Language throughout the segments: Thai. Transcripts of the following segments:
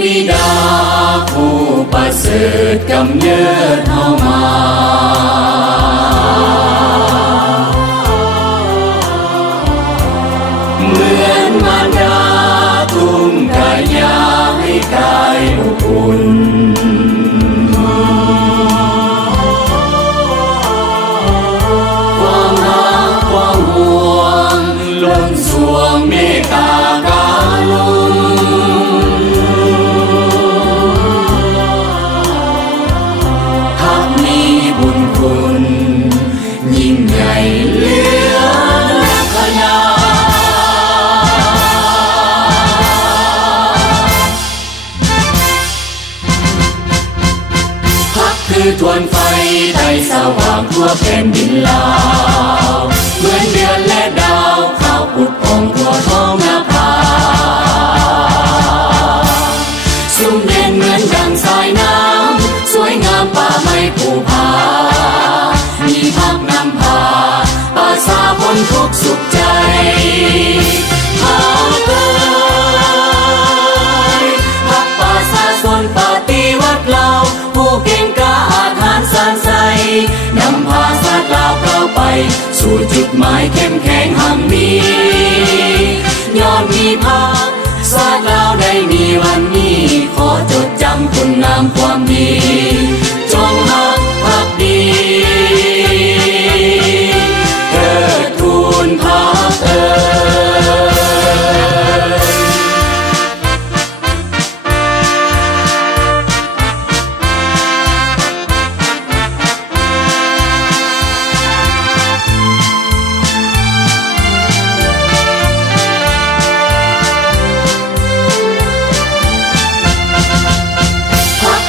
บิดาผู้ประเสริฐกำเนิดเฮามาเหมือนมารดาทุ่มกายาให้กายอบอุ่นความรักความห่วงล้นสวงเมตตาการุณทักมีบุญคุณยิ่งใหญ่เหลือขนาคือทวนไฟไทยสว่างทั่วแผ่นดินลาวเหมือนเดือนและดาวข้าวปุดพองทั่วท้องนาภาสุ่มเย็นเหมือนดังสายน้ำสวยงามป่าไม้ภูผามีพักนำพาป่าสาพ้นทุกสุขใจพาเกิดพักป่าสาสนปฏิวัติเราผู้เก่งกล้าอาถรรพ์สานใสนำพาศาสตร์ลาวก้าวไปสู่จุดหมายเข้มแข็งหั่งนี้ย้อนมีภาคศาสตร์ลาวได้มีวันนี้ขอจดจำคุณงามความดีจงรักภักดีเทิดทูนพระเอ๋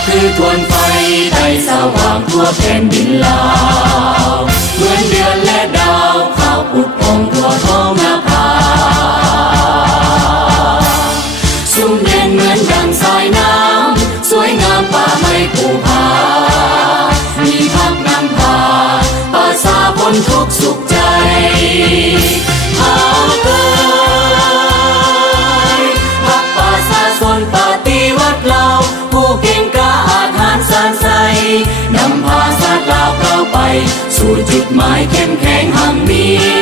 คือทวนไฟไทยสว่างทั่วแผ่นดินลาวเหมือนเดือนและดาวข้าวปุดพองทั่วท้องนาภาสุ่มเย็นเหมือนดังสายน้ำสวยงามป่าไม้ภูผามีพักนำพาป่าสาพ้นทุกสุขใจพาเกิดพักป่าสาสนปฏิวัติเราผู้เก่งกล้าอาถรรพ์สานใสนำพาศาสตร์ลาวก้าวไปสู่จุดหมายเข้มแข็งหั่งนี้